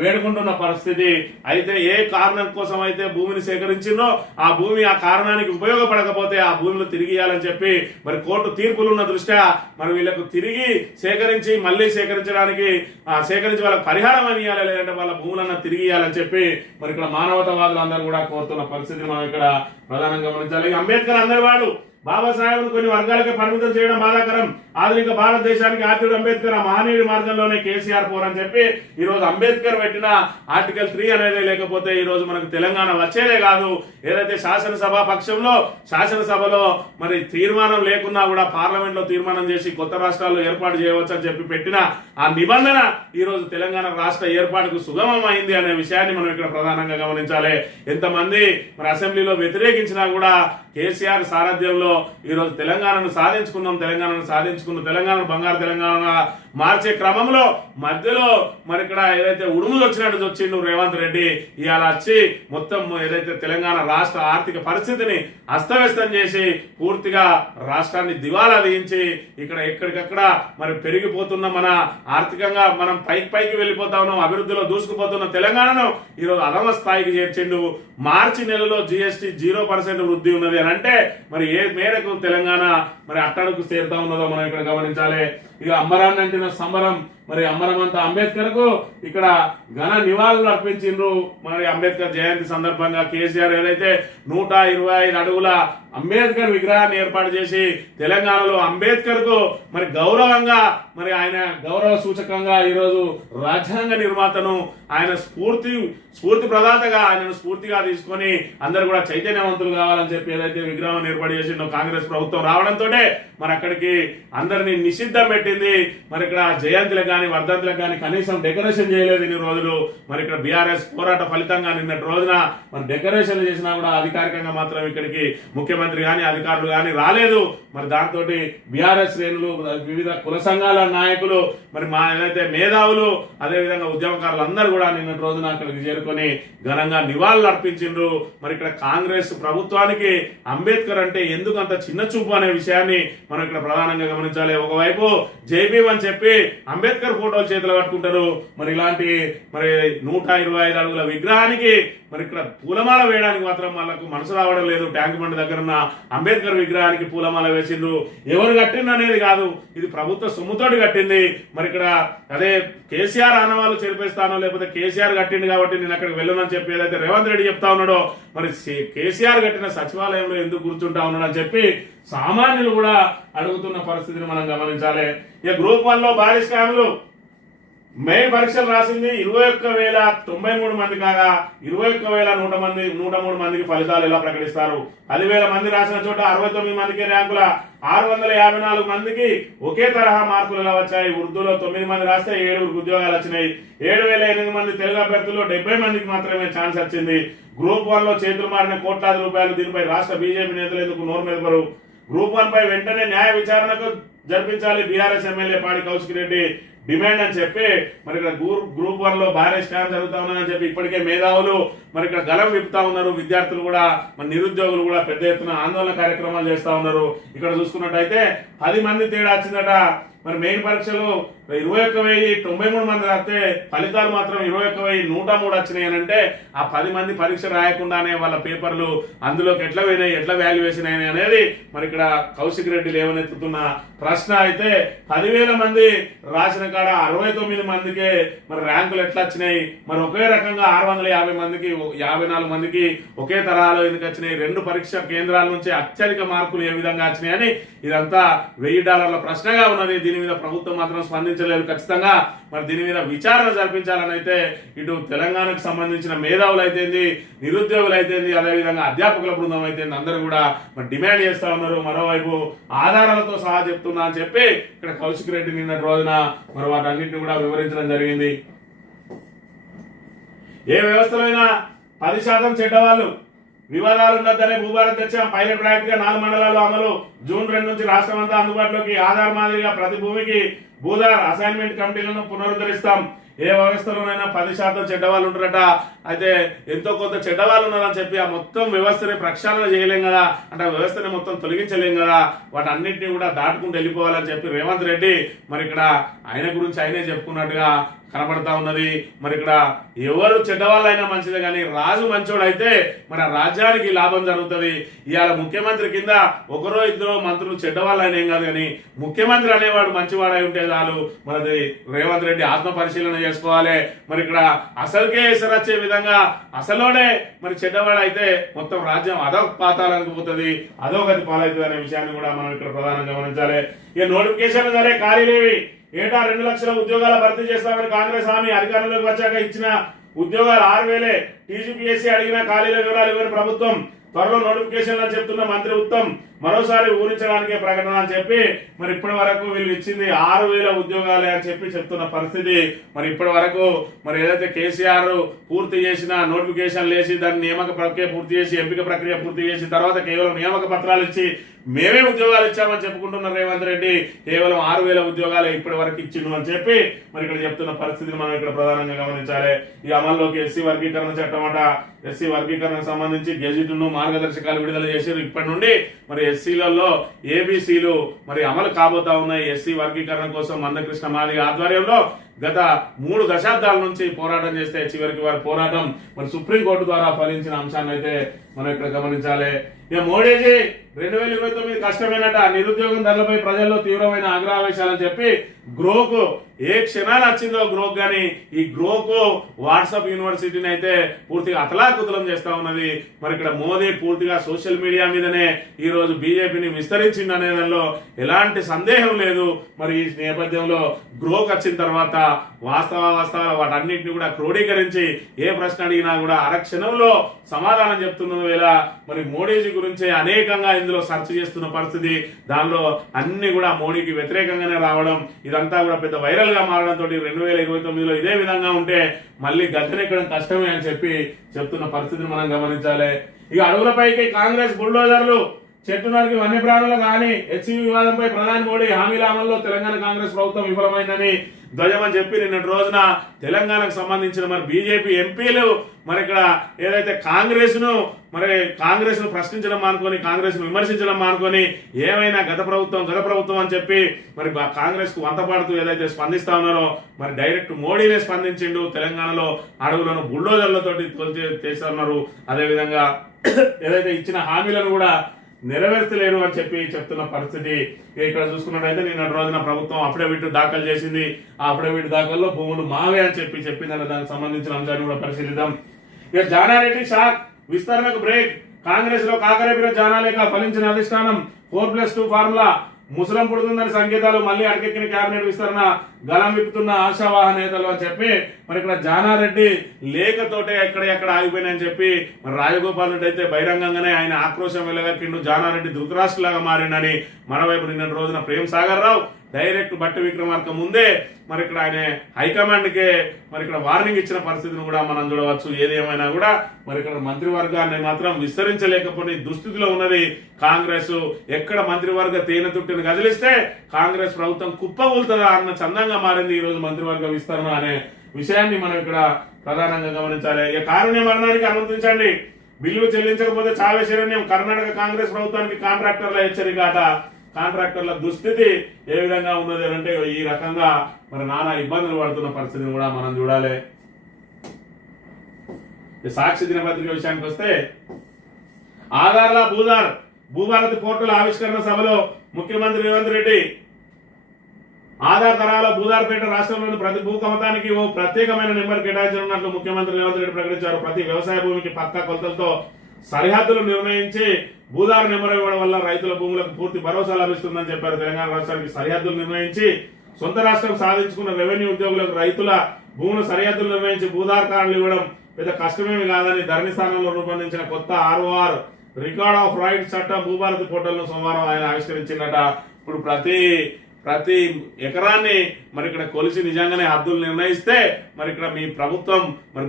వేడుకుంటున్న పరిస్థితి. అయితే ఏ కారణం కోసం అయితే భూమిని సేకరించిందో ఆ భూమి ఆ కారణానికి ఉపయోగపడకపోతే ఆ భూములు తిరిగి ఇవ్వాలని చెప్పి మరి కోర్టు తీర్పులు ఉన్న దృష్ట్యా మరి వీళ్ళకు తిరిగి సేకరించి మళ్ళీ సేకరించి వాళ్ళకి పరిహారం అని ఇవ్వాలి, లేదంటే వాళ్ళ భూములన్నా తిరిగి ఇవ్వాలని చెప్పి మరి ఇక్కడ మానవతావాదులు అందరూ కూడా కోరుతున్న పరిస్థితి మనం ఇక్కడ ప్రధానంగా గమనించాలి. అంబేద్కర్ అందరి వాడు, బాబాసాహెబ్ను కొన్ని వర్గాలకే పరిమితం చేయడం బాధాకరం. ఆధునిక భారతదేశానికి ఆద్యుడు అంబేద్కర్, ఆ మహనీయుడి మార్గంలోనే కేసీఆర్ పోరని చెప్పి ఈ రోజు అంబేద్కర్ పెట్టిన ఆర్టికల్ 3 అనేది లేకపోతే ఈ రోజు మనకు తెలంగాణ వచ్చేదే కాదు. ఏదైతే శాసనసభ పక్షంలో శాసనసభలో మరి తీర్మానం లేకున్నా కూడా పార్లమెంట్ లో తీర్మానం చేసి కొత్త రాష్ట్రాలు ఏర్పాటు చేయవచ్చు అని చెప్పి పెట్టిన ఆ నిబంధన ఈ రోజు తెలంగాణ రాష్ట్ర ఏర్పాటుకు సుగమం అయింది అనే విషయాన్ని మనం ఇక్కడ ప్రధానంగా గమనించాలి. ఎంతమంది మరి అసెంబ్లీలో వ్యతిరేకించినా కూడా కేసీఆర్ సారథ్యంలో ఈ రోజు తెలంగాణను సాధించుకున్నాం, తెలంగాణను బంగారు తెలంగాణ మార్చే క్రమంలో మధ్యలో మరి ఇక్కడ ఏదైతే ఉడుములు వచ్చినట్టు వచ్చిండు రేవంత్ రెడ్డి, ఇవాళ వచ్చి మొత్తం ఏదైతే తెలంగాణ రాష్ట్ర ఆర్థిక పరిస్థితిని అస్తవ్యస్తం చేసి పూర్తిగా రాష్ట్రాన్ని దివాలా తీయించి ఇక్కడ ఎక్కడికక్కడ మరి పెరిగిపోతున్న మన ఆర్థికంగా మనం పైకి వెళ్ళిపోతా ఉన్నాం, అభివృద్ధిలో దూసుకుపోతున్న తెలంగాణను ఈరోజు అధమ స్థాయికి చేర్చిండు. మార్చి నెలలో GST 0% వృద్ధి ఉన్నది అని అంటే మరి ఏ మేరకు తెలంగాణ మరి అట్టడుకు చేరుతా ఉన్నదో మనం ఇక్కడ గమనించాలి. ఇక అంబరాన్ని అంటిన సంబరం, మరి అంబరమంతా అంబేద్కర్ కు ఇక్కడ ఘన నివాళులు అర్పించిండ్రు. మరి అంబేద్కర్ జయంతి సందర్భంగా కేసీఆర్ ఏదైతే 125 అడుగుల అంబేద్కర్ విగ్రహాన్ని ఏర్పాటు చేసి తెలంగాణలో అంబేద్కర్ కు మరి గౌరవంగా మరి ఆయన గౌరవ సూచకంగా ఈరోజు రాజ్యాంగ నిర్మాతను ఆయన స్ఫూర్తి ప్రదాతగా ఆయనను స్ఫూర్తిగా తీసుకొని అందరు కూడా చైతన్యవంతులు కావాలని చెప్పి ఏదైతే విగ్రహం ఏర్పాటు చేసిందో కాంగ్రెస్ ప్రభుత్వం రావడంతో మరి అక్కడికి అందరినీ నిషిద్ధం పెట్టింది. మరి ఇక్కడ జయంతులకు కానీ వర్ధంతులకు కానీ కనీసం డెకరేషన్ చేయలేదు ఇన్ని రోజులు. మరి ఇక్కడ బీఆర్ఎస్ పోరాట ఫలితంగా నిన్నటి రోజున మరి డెకరేషన్ చేసినా కూడా అధికారికంగా మాత్రం ఇక్కడికి ముఖ్యమంత్రి కానీ అధికారులు కానీ రాలేదు. మరి దాంతో బీఆర్ఎస్ శ్రేణులు, వివిధ కుల సంఘాల నాయకులు, మరి మా ఏదైతే మేధావులు, అదేవిధంగా ఉద్యమకారులు అందరూ కూడా నిన్నటి రోజున అక్కడికి చేరుకొని ఘనంగా నివాళులు అర్పించిండ్రు. మరి ఇక్కడ కాంగ్రెస్ ప్రభుత్వానికి అంబేద్కర్ అంటే ఎందుకు అంత చిన్న చూపు అనే విషయాన్ని మనం ఇక్కడ ప్రధానంగా గమనించాలి. ఒకవైపు జైబీం అని చెప్పి అంబేద్కర్ ఫోటోలు చేతిలో పట్టుకుంటారు. మరి ఇలాంటి మరి 125 అడుగుల విగ్రహానికి మరి ఇక్కడ పూలమాల వేయడానికి మాత్రం వాళ్ళకు మనసు రావడం లేదు. ట్యాంక్ బండ్ దగ్గర ఉన్న అంబేద్కర్ విగ్రహానికి పూలమాల వేసిండ్రు. ఎవరు కట్టింది అనేది కాదు, ఇది ప్రభుత్వ సొమ్ముతోటి కట్టింది. మరి ఇక్కడ అదే కేసీఆర్ ఆనవాళ్ళు చెరిపేస్తానో లేకపోతే కేసీఆర్ కట్టింది కాబట్టి నేను అక్కడికి వెళ్ళనని చెప్పి ఏదైతే రేవంత్ రెడ్డి చెప్తా ఉన్నాడో, మరి కేసీఆర్ కట్టిన సచివాలయంలో ఎందుకు కూర్చుంటా ఉన్నాడని చెప్పి సామాన్యులు కూడా అడుగుతున్న పరిస్థితిని మనం గమనించాలి. ఇక గ్రూప్ 1 లో భారీ స్కామ్లు. మెయిన్ పరీక్షలు రాసింది 21,093 మంది కాగా 21,103 మందికి ఫలితాలు ఎలా ప్రకటిస్తారు? 10,000 మంది రాసిన చోట 69 మందికి ర్యాంకుల 654 మందికి ఒకే తరహా మార్కులు ఎలా వచ్చాయి? ఉర్దూలో 9 మంది రాస్తే 7 ఉద్యోగాలు వచ్చినాయి. 7,008 మంది తెలుగు అభ్యర్థుల్లో 70 మందికి మాత్రమే ఛాన్స్ వచ్చింది. గ్రూప్ 1 లో చేతులు మారిన కోట్లాది రూపాయలు. దీనిపై రాష్ట్ర బీజేపీ నేతలు ఎందుకు నోరు మెదపరు? గ్రూప్ 1 పై వెంటనే న్యాయ విచారణకు జరిపించాలి బీఆర్ఎస్ ఎమ్మెల్యే పాడి కౌశిక్ రెడ్డి డిమాండ్ అని చెప్పి మరి ఇక్కడ గ్రూప్ 1 లో భారీ స్కామ్ జరుగుతా ఉన్నాయని చెప్పి ఇప్పటికే మేధావులు మరి ఇక్కడ గలం విప్పుతా ఉన్నారు. విద్యార్థులు కూడా మరి నిరుద్యోగులు కూడా పెద్ద ఎత్తున ఆందోళన కార్యక్రమాలు చేస్తా ఉన్నారు. ఇక్కడ చూసుకున్నట్టయితే 10 మంది తేడా వచ్చిందట. మరి మెయిన్ పరీక్షలు 21,093 మంది రాస్తే ఫలితాలు మాత్రం 21,103 వచ్చినాయి అని అంటే ఆ 10 మంది పరీక్ష రాయకుండానే వాళ్ళ పేపర్లు అందులోకి ఎట్లా పోయినాయి, ఎట్లా వాల్యుయేషన్ అయినాయి అనేది మరి ఇక్కడ కౌశిక్ రెడ్డి లేవనెత్తుతున్న ప్రశ్న. అయితే 10,000 మంది రాసిన కాడ 69 మందికే మరి ర్యాంకులు ఎట్లా వచ్చినాయి? మరి ఒకే రకంగా 650 మందికి 54 మందికి ఒకే తరహాలో ఎందుకు వచ్చినాయి? 2 పరీక్ష కేంద్రాల నుంచి అత్యధిక మార్కులు ఏ విధంగా వచ్చినాయి అని ఇదంతా $1000 ప్రశ్నగా ఉన్నది. దీని మీద ప్రభుత్వం మాత్రం స్పందించలేదు. ఖచ్చితంగా మరి దీని మీద విచారణ జరిపించాలని అయితే ఇటు తెలంగాణకు సంబంధించిన మేధావులు అయితేంది, నిరుద్యోగులు అయితేంది, అదేవిధంగా అధ్యాపకుల బృందం అయితేంది అందరూ కూడా మరి డిమాండ్ చేస్తా ఉన్నారు. మరోవైపు ఆధారాలతో సహా చెప్తున్నా అని చెప్పి ఇక్కడ కౌశిక్ రెడ్డి నిన్నటి రోజున మరి వాటన్నింటినీ కూడా వివరించడం జరిగింది. ఏ వ్యవస్థలైనా 10% చెడ్డవాళ్ళు, వివాదాలు ఉండొద్దనే భూభారత్ తెచ్చాం. పైలట్ ప్రాజెక్ట్ గా 4 మండలాల్లో అమలు. జూన్ 2 నుంచి రాష్ట్రం అంతా అందుబాటులోకి. ఆధార్ మాదిరిగా ప్రతి భూమికి భూధార్ అసైన్మెంట్ కమిటీలను పునరుద్ధరిస్తాం. ఏ వ్యవస్థలోనైనా 10% చెడ్డవాళ్ళు ఉంటారట. అయితే ఎంతో కొంత చెడ్డవాళ్ళు ఉన్నారని చెప్పి ఆ మొత్తం వ్యవస్థని ప్రక్షాళన చేయలేం కదా, అంటే ఆ వ్యవస్థని మొత్తం తొలగించలేం కదా, వాటన్నింటినీ కూడా దాటుకుంటూ వెళ్ళిపోవాలని చెప్పి రేవంత్ రెడ్డి మరి ఇక్కడ ఆయన గురించి ఆయనే చెప్పుకున్నట్టుగా కనబడతా ఉన్నది. మరి ఇక్కడ ఎవరు చెడ్డవాళ్ళైనా మంచిదే కానీ రాజు మంచోడైతే మరి ఆ రాజ్యానికి లాభం జరుగుతుంది. ఇవాళ ముఖ్యమంత్రి కింద 1-2 మంత్రులు చెడ్డవాళ్ళైనా ఏం కాదు, కానీ ముఖ్యమంత్రి అనేవాడు మంచివాడై ఉంటే చాలు. మనది రేవంత్ రెడ్డి ఆత్మ పరిశీలన చేసుకోవాలి. మరి ఇక్కడ అసలుకే ఎసరొచ్చే విధంగా అసలోనే మరి చెడ్డవాడు అయితే మొత్తం రాజ్యం అదో పాతాలకు పోతుంది, అధోగతి పాలవుతుంది అనే విషయాన్ని కూడా మనం ఇక్కడ ప్రధానంగా గమనించాలి. ఇక నోటిఫికేషన్ సరే ఖాళీలేవి ఏటా 2 లక్షల ఉద్యోగాల భర్తీ చేస్తామని కాంగ్రెస్ హామీ, అధికారంలోకి వచ్చాక ఇచ్చిన ఉద్యోగాలు 6,000. టీజీపీఎస్సీ అడిగిన ఖాళీల వివరాలు ఇవ్వని ప్రభుత్వం, త్వరలో నోటిఫికేషన్లు అని చెప్తున్న మంత్రి ఉత్తమ్, మరోసారి ఊరించడానికే ప్రకటన అని చెప్పి మరి ఇప్పటి వరకు వీళ్ళు ఇచ్చింది 6,000 ఉద్యోగాలే అని చెప్పి చెప్తున్న పరిస్థితి. మరి ఇప్పటి వరకు మరి ఏదైతే కేసీఆర్ పూర్తి చేసిన నోటిఫికేషన్ లేచి దాని నియామక ప్రక్రియ పూర్తి చేసి ఎంపిక ప్రక్రియ పూర్తి చేసిన తర్వాత కేవలం నియామక పత్రాలు ఇచ్చి మేమే ఉద్యోగాలు ఇచ్చామని చెప్పుకుంటున్న రేవంత్ రెడ్డి కేవలం 6,000 ఉద్యోగాలే ఇప్పటి వరకు ఇచ్చిండు అని చెప్పి మరి ఇక్కడ చెప్తున్న పరిస్థితిని మనం ఇక్కడ ప్రధానంగా గమనించాలి. ఈ అమల్లోకి ఎస్సీ వర్గీకరణ చట్టం అట, ఎస్సీ వర్గీకరణకు సంబంధించి గెజిట్ను మార్గదర్శకాలు విడుదల చేసి ఇప్పటి నుండి మరి ఎస్సీలలో ఏబీసీలు మరి అమలు కాబోతా ఉన్నాయి. ఎస్సీ వర్గీకరణ కోసం మందకృష్ణ మాదిగ ఆధ్వర్యంలో గత 3 దశాబ్దాల నుంచి పోరాటం చేస్తే చివరికి వారి పోరాటం మరి సుప్రీంకోర్టు ద్వారా ఫలించిన అంశాన్ని అయితే మనం ఇక్కడ గమనించాలి. ఇక మోడీజీ 2029 కష్టమేనట, నిరుద్యోగం ధరలపై ప్రజల్లో తీవ్రమైన ఆగ్రహావేశాలని చెప్పి గ్రోకు ఏ క్షణాన్ని వచ్చిందో గ్రోక్ గాని ఈ గ్రోకు వాట్సాప్ యూనివర్సిటీని అయితే పూర్తిగా అతలాకుతలం చేస్తా ఉన్నది. మరి ఇక్కడ మోదీ పూర్తిగా సోషల్ మీడియా మీదనే ఈ రోజు బీజేపీని విస్తరించింది అనే దానిలో ఎలాంటి సందేహం లేదు. మరి ఈ నేపథ్యంలో గ్రోక్ వచ్చిన తర్వాత వాస్తవాలు వాటన్నింటినీ కూడా క్రోడీకరించి ఏ ప్రశ్న అడిగినా కూడా అరక్షణంలో సమాధానం చెప్తున్న వేళ మరి మోడీజీ గురించి అనేకంగా ఇందులో సెర్చ్ చేస్తున్న పరిస్థితి. దానిలో అన్ని కూడా మోడీకి వ్యతిరేకంగానే రావడం, ఇదంతా కూడా పెద్ద వైరల్ గా మారడంతో 2029లో ఇదే విధంగా ఉంటే మళ్ళీ గద్దెనెక్కడం కష్టమే అని చెప్పి చెప్తున్న పరిస్థితిని మనం గమనించాలి. ఇక అడుగులపైకి కాంగ్రెస్ బుల్డోజర్లు, చెట్టునరికి వన్యప్రాణులు కానీ హెచ్సివి వివాదంపై ప్రధాని మోడీ హామీల అమల్లో తెలంగాణ కాంగ్రెస్ ప్రభుత్వం విఫలమైందని ధ్వజమని చెప్పి నిన్నటి రోజున తెలంగాణకు సంబంధించిన మరి బీజేపీ ఎంపీలు మరి ఇక్కడ ఏదైతే కాంగ్రెస్ ను ప్రశ్నించడం మానుకొని కాంగ్రెస్ ను విమర్శించడం మానుకొని ఏమైనా గత ప్రభుత్వం అని చెప్పి మరి కాంగ్రెస్ కు వంతపాడుతూ ఏదైతే స్పందిస్తా ఉన్నారో మరి డైరెక్ట్ మోడీనే స్పందించిండు. తెలంగాణలో అడవులను బుల్డోజర్లతోటి చేస్తున్నారు. అదేవిధంగా ఏదైతే ఇచ్చిన హామీలను కూడా నెరవేర్చలేరు అని చెప్పి చెప్తున్న పరిస్థితి. ఇక్కడ చూసుకున్నట్టయితే నిన్నటి రోజున ప్రభుత్వం అఫిడవిట్ దాఖలు చేసింది. ఆ అఫిడవిట్ దాఖల్లో భూములు మావే అని చెప్పిందని దానికి సంబంధించిన అంశాన్ని కూడా పరిశీలిద్దాం. ఇక జానారెడ్డి షాక్, విస్తరణకు బ్రేక్, కాంగ్రెస్ లో కాకరేపిన జానాలేక ఫలించిన అధిష్టానం, 4+2 ఫార్ములా ముసలం పుడుతుందని సంకేతాలు, మళ్లీ అటకెక్కిన కేబినెట్ విస్తరణ, గలం విప్పుతున్న ఆశావాహ నేతలు అని చెప్పి మరి ఇక్కడ జానారెడ్డి లేఖతోటే ఎక్కడ ఆగిపోయినాయని చెప్పి మరి రాజగోపాల్ రెడ్డి అయితే బహిరంగంగానే ఆయన ఆక్రోశం వెలగక్కిండు. జానారెడ్డి ధృతరాష్ట్రలాగా మారిండని మరోవైపు నిన్నటి రోజున ప్రేమ్ సాగర్ రావు డైరెక్ట్ బట్టి విక్రమార్క ముందే మరి ఇక్కడ ఆయన హైకమాండ్ కే మరి ఇక్కడ వార్నింగ్ ఇచ్చిన పరిస్థితిని కూడా మనం చూడవచ్చు. ఏది ఏమైనా కూడా మరి ఇక్కడ మంత్రివర్గాన్ని మాత్రం విస్తరించలేకపోతే దుస్థితిలో ఉన్నది కాంగ్రెస్. ఎక్కడ మంత్రివర్గ తేనె తుట్టిని కదిలిస్తే కాంగ్రెస్ ప్రభుత్వం కుప్పకూలుతుందా అన్న చందంగా మారింది ఈ రోజు మంత్రివర్గ విస్తరణ అనే విషయాన్ని మనం ఇక్కడ ప్రధానంగా గమనించాలి. ఇక కారుణ్య మరణానికి అనుమతించండి, బిల్లు చెల్లించకపోతే చావే శరణ్యం, కర్ణాటక కాంగ్రెస్ ప్రభుత్వానికి కాంట్రాక్టర్ల హెచ్చరిక అట. కాంట్రాక్టర్ల దుస్థితి ఏ విధంగా ఉన్నది అంటే ఈ రకంగా మరి నానా ఇబ్బందులు పడుతున్న పరిస్థితిని కూడా మనం చూడాలి. సాక్షి దినపత్రిక విషయానికి వస్తే ఆధార్ల భూభారతి పోర్టల్ ఆవిష్కరణ సభలో ముఖ్యమంత్రి రేవంత్ రెడ్డి ఆధార్ తరాల భూదార్పేట రాష్ట్రంలోని ప్రతి భూ కమతానికి ఓ ప్రత్యేకమైన నెంబర్ కేటాయించనున్నట్లు ముఖ్యమంత్రి రేవంత్ రెడ్డి ప్రకటించారు. ప్రతి వ్యవసాయ భూమికి పక్కా కొలతలతో సరిహద్దులు నిర్ణయించి భూదారు నెంబర్ ఇవ్వడం వల్ల రైతుల భూములకు పూర్తి భరోసా లభిస్తుందని చెప్పారు. తెలంగాణ రాష్ట్రానికి సరిహద్దులు నిర్ణయించి సొంత రాష్ట్రం సాధించుకున్న రెవెన్యూ ఉద్యోగులకు రైతుల భూములు సరిహద్దులు నిర్ణయించి భూదార్ కార్డులు ఇవ్వడం పెద్ద కష్టమేమి కాదని ధరణి స్థానంలో రూపొందించిన కొత్త ROR రికార్డ్ ఆఫ్ రైట్ చట్టం భూభారతి పోర్టల్ ను సోమవారం ఆయన ఆవిష్కరించిందట. ఇప్పుడు ప్రతి ఎకరాన్ని మరి ఇక్కడ కొలిసి నిజంగానే హద్దులు నిర్ణయిస్తే మరి ఇక్కడ మీ ప్రభుత్వం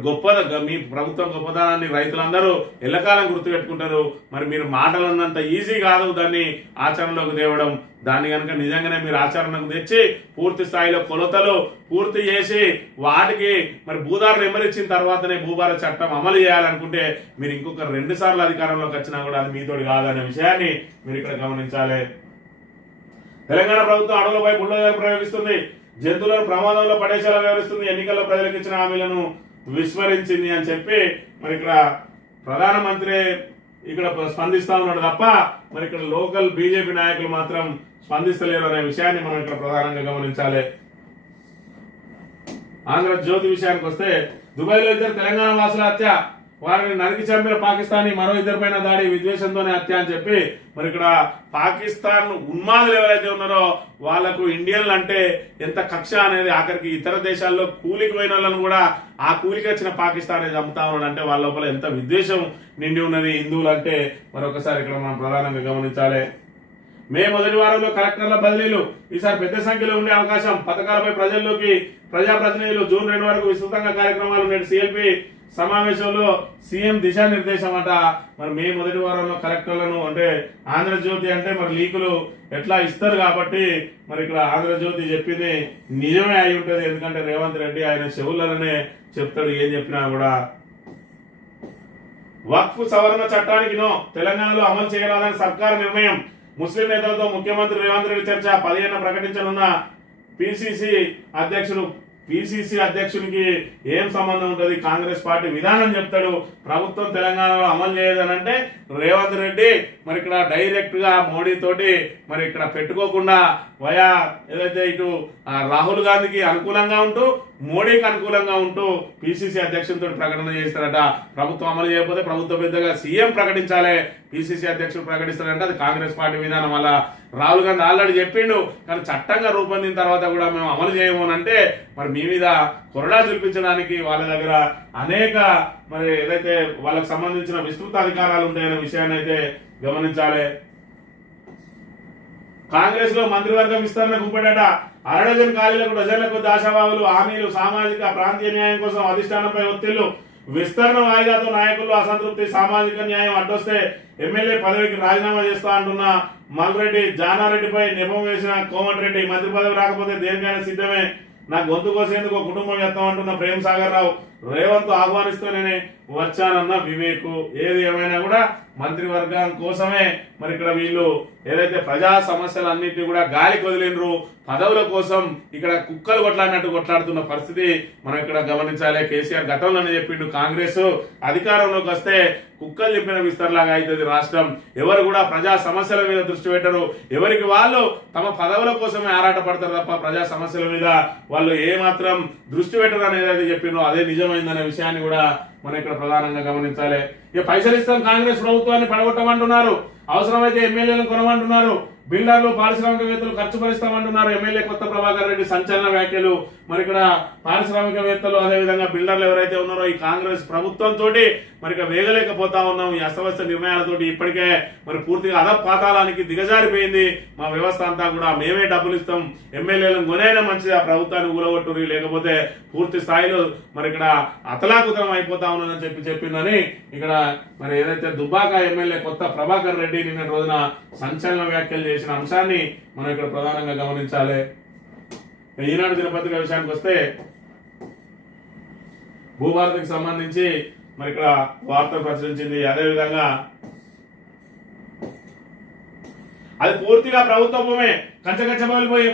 గొప్పదనాన్ని రైతులందరూ ఎల్లకాలం గుర్తుపెట్టుకుంటారు. మరి మీరు మాటలు అన్నంత ఈజీ కాదు దాన్ని ఆచరణలోకి తేవడం. దాన్ని కనుక నిజంగానే మీరు ఆచరణకు తెచ్చి పూర్తి స్థాయిలో కొలతలు పూర్తి చేసి వాటికి మరి భూదారు నెంబర్ ఇచ్చిన తర్వాతనే భూభారత చట్టం అమలు చేయాలనుకుంటే మీరు ఇంకొక 2 సార్లు అధికారంలోకి వచ్చినా కూడా అది మీతోటి కాదనే విషయాన్ని మీరు ఇక్కడ గమనించాలి. తెలంగాణ ప్రభుత్వం అడవులపై బుల్డోజర్ ప్రయోగిస్తుంది, జంతువులను ప్రమాదంలో పడేసేలా వ్యవహరిస్తుంది, ఎన్నికల్లో ప్రజలకు ఇచ్చిన హామీలను విస్మరించింది అని చెప్పి మరి ఇక్కడ ప్రధానమంత్రి ఇక్కడ స్పందిస్తా ఉన్నాడు తప్ప మరి ఇక్కడ లోకల్ బీజేపీ నాయకులు మాత్రం స్పందిస్తలేరు అనే విషయాన్ని మనం ఇక్కడ ప్రధానంగా గమనించాలి. ఆంధ్రజ్యోతి విషయానికి వస్తే దుబాయ్ లో 2 తెలంగాణ వాసుల హత్య, వారిని నరికి చంపిన పాకిస్తానీ మరో 2 పైన దాడి విద్వేషంతోనే హత్య అని చెప్పి మరి ఇక్కడ పాకిస్తాన్ ఉన్మాదులు ఎవరైతే ఉన్నారో వాళ్లకు ఇండియన్లు అంటే ఎంత కక్ష అనేది ఆఖరికి ఇతర దేశాల్లో కూలికి పోయిన వాళ్ళను కూడా ఆ కూలికి వచ్చిన పాకిస్తాన్ చంపుతా ఉన్నాడు అంటే వాళ్ళ లోపల ఎంత విద్వేషం నిండి ఉన్నది హిందువులు అంటే మరొకసారి ఇక్కడ మనం ప్రధానంగా గమనించాలి. మే మొదటి వారంలో కలెక్టర్ల బదిలీలు, ఈసారి పెద్ద సంఖ్యలో ఉండే అవకాశం, పథకాలపై ప్రజాప్రతినిధులు జూన్ 2 వరకు విస్తృతంగా కార్యక్రమాలు. నేడు సిఎల్పి సమావేశంలో సీఎం దిశానిర్దేశం అట. మరి మే మొదటి వారంలో కలెక్టర్లను అంటే ఆంధ్రజ్యోతి అంటే మరి లీకులు ఎట్లా ఇస్తారు కాబట్టి మరి ఇక్కడ ఆంధ్రజ్యోతి చెప్పింది నిజమే అయి ఉంటది. ఎందుకంటే రేవంత్ రెడ్డి ఆయన చెవులనే చెప్తాడు ఏం చెప్పినా కూడా. వక్ఫ్ సవరణ చట్టానికి నో, తెలంగాణలో అమలు చేయరాదని సర్కారు నిర్ణయం. ముస్లిం నేతలతో ముఖ్యమంత్రి రేవంత్ రెడ్డి చర్చ. 15న ప్రకటించనున్న పిసిసి అధ్యక్షునికి ఏం సంబంధం ఉంటుంది? కాంగ్రెస్ పార్టీ విధానం చెప్తాడు. ప్రభుత్వం తెలంగాణలో అమలు చేయదనంటే రేవంత్ రెడ్డి మరి ఇక్కడ డైరెక్ట్ గా మోడీ తోటి మరి ఇక్కడ పెట్టుకోకుండా వయా ఏదైతే ఇటు రాహుల్ గాంధీకి అనుకూలంగా ఉంటూ మోడీకి అనుకూలంగా ఉంటూ పిసిసి అధ్యక్షులతో ప్రకటన చేస్తారట. ప్రభుత్వం అమలు చేయకపోతే ప్రభుత్వ పెద్దగా సీఎం ప్రకటించాలి, పిసిసి అధ్యక్షుడు ప్రకటిస్తారంటే అది కాంగ్రెస్ పార్టీ విధానం. అలా రాహుల్ గాంధీ ఆల్రెడీ చెప్పిండు, కానీ చట్టంగా రూపొందిన తర్వాత కూడా మేము అమలు చేయము అంటే మరి మీ మీద కొరడా చూపించడానికి వాళ్ళ దగ్గర అనేక మరి ఏదైతే వాళ్ళకి సంబంధించిన విస్తృత అధికారాలు ఉంటాయనే విషయాన్ని అయితే గమనించాలి. కాంగ్రెస్ లో మంత్రివర్గ విస్తరణ గుంపెడట. 1/2 డజన్ ఖాళీలకు డజన్లకు ఆశావాహులు, హామీలు, సామాజిక ప్రాంతీయ న్యాయం కోసం అధిష్టానంపై ఒత్తిళ్లు. విస్తరణ వాయిదాతో నాయకుల్లో అసంతృప్తి. సామాజిక న్యాయం అడ్డొస్తే ఎమ్మెల్యే పదవికి రాజీనామా చేస్తా అంటున్న మల్రెడ్డి. జానారెడ్డిపై నెపం వేసిన కోమటిరెడ్డి. మంత్రి పదవి రాకపోతే దేనికైనా సిద్ధమే, నా గొంతు కోసేందుకు కుటుంబం చేస్తాం అంటున్న ప్రేమ్ సాగర్ రావు. రేవంత్ ఆహ్వానిస్తూనే వచ్చానన్న వివేక్. ఏది ఏమైనా కూడా మంత్రివర్గం కోసమే మరి ఇక్కడ వీళ్ళు ఏదైతే ప్రజా సమస్యలన్నింటినీ కూడా గాలికి వదిలినరు, పదవుల కోసం ఇక్కడ కుక్కలు కొట్లాడినట్టు కొట్లాడుతున్న పరిస్థితి మనం ఇక్కడ గమనించాలి. కేసీఆర్ గతంలోనే చెప్పిండు, కాంగ్రెస్ అధికారంలోకి వస్తే కుక్కలు చెప్పిన విస్తరలాగా అవుతుంది రాష్ట్రం. ఎవరు కూడా ప్రజా సమస్యల మీద దృష్టి పెట్టరు, ఎవరికి వాళ్ళు తమ పదవుల కోసమే ఆరాటపడతారు తప్ప ప్రజా సమస్యల మీద వాళ్ళు ఏ మాత్రం దృష్టి పెట్టరు అనేది అయితే చెప్పిండ్రు. అదే నిజమైందనే విషయాన్ని కూడా మనం ఇక్కడ ప్రధానంగా గమనించాలి. ఇక పైసలు ఇస్తాం కాంగ్రెస్ ప్రభుత్వాన్ని పడగొట్టమంటున్నారు, అవసరమైతే ఎమ్మెల్యేలను కొనమంటున్నారు, బిల్డర్లు పారిశ్రామికవేత్తలు ఖర్చు భరిస్తామంటున్నారు. ఎమ్మెల్యే కొత్త ప్రభాకర్ రెడ్డి సంచలన వ్యాఖ్యలు. మరి ఇక్కడ పారిశ్రామికవేత్తలు అదేవిధంగా బిల్డర్లు ఎవరైతే ఉన్నారో ఈ కాంగ్రెస్ ప్రభుత్వం తోటి మరి వేగలేకపోతా ఉన్నాం. ఈ అస్తవ్యస్త నిర్ణయాలతోటి ఇప్పటికే మరి పూర్తిగా అధపాతాళానికి దిగజారిపోయింది మా వ్యవస్థ అంతా కూడా. మేమే డబ్బులు ఇస్తాం, ఎమ్మెల్యేలను కొనైనా మంచిది ఆ ప్రభుత్వాన్ని ఊలగొట్టురి, లేకపోతే పూర్తి స్థాయిలో మరి ఇక్కడ అతలాకుతలం అయిపోతా ఉన్నానని చెప్పిందని ఇక్కడ మరి ఏదైతే దుబ్బాక ఎమ్మెల్యే కొత్త ప్రభాకర్ రెడ్డి నిన్న రోజున సంచలన వ్యాఖ్యలు చేసిన అంశాన్ని మనం ఇక్కడ ప్రధానంగా గమనించాలి. ఈనాడు దినపత్రిక విషయానికి వస్తే భూభారతికి సంబంధించి మరి ఇక్కడ వార్తలు ప్రచురించింది. అదేవిధంగా అది పూర్తిగా ప్రభుత్వ భూమే,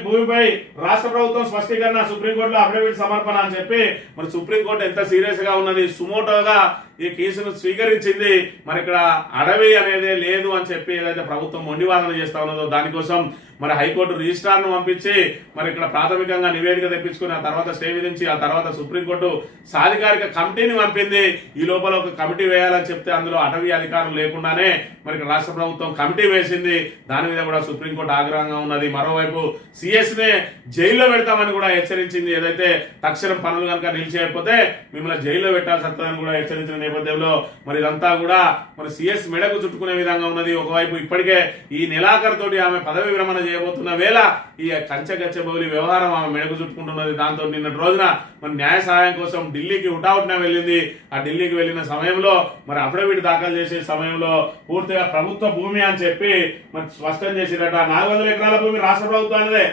భూమిపై రాష్ట్ర ప్రభుత్వం స్పష్టీకరణ. సుప్రీంకోర్టులో అఫిడవిట్ సమర్పణ అని చెప్పి మరి సుప్రీంకోర్టు ఎంత సీరియస్ గా ఉన్నది, సుమోటోగా ఈ కేసును స్వీకరించింది. మరి ఇక్కడ అడవి అనేది లేదు అని చెప్పి ఏదైతే ప్రభుత్వం మొండివాదన చేస్తా ఉన్నదో దానికోసం మరి హైకోర్టు రిజిస్ట్రార్ ను పంపించి మరి ఇక్కడ ప్రాథమికంగా నివేదిక తెప్పించుకుని ఆ తర్వాత స్టే విధించి ఆ తర్వాత సుప్రీంకోర్టు సాధికారిక కమిటీని పంపింది. ఈ లోపల ఒక కమిటీ వేయాలని చెప్తే అందులో అటవీ అధికారం లేకుండానే మరి రాష్ట్ర ప్రభుత్వం కమిటీ వేసింది. దాని మీద కూడా సుప్రీంకోర్టు ఆగ్రహంగా ఉన్నది. మరోవైపు సిఎస్ నే జైల్లో పెడతామని కూడా హెచ్చరించింది. ఏదైతే తక్షణం పనులు కనుక నిలిచేయకపోతే మిమ్మల్ని జైల్లో పెట్టాల్సి వస్తుందని కూడా హెచ్చరించిన నేపథ్యంలో మరి ఇదంతా కూడా మరి సిఎస్ మెడకు చుట్టుకునే విధంగా ఉన్నది. ఒకవైపు ఇప్పటికే ఈ నెలాఖరు తోటి ఆమె పదవి విరమణ చేయబోతున్న వేళ ఈ కంచెగచ్చబౌలి వ్యవహారం ఆమె మెడకు చుట్టుకుంటున్నది. దాంతో నిన్నటి రోజున మరి న్యాయ సహాయం కోసం ఢిల్లీకి హుటాహుటిన వెళ్ళింది. ఆ ఢిల్లీకి వెళ్లిన సమయంలో మరి అఫిడవిట్ దాఖలు చేసే సమయంలో పూర్తిగా ప్రభుత్వ భూమి అని చెప్పి మరి స్పష్టం చేసిరట. 400 ఎకరాల భూమి రాష్ట్ర ప్రభుత్వానిదే,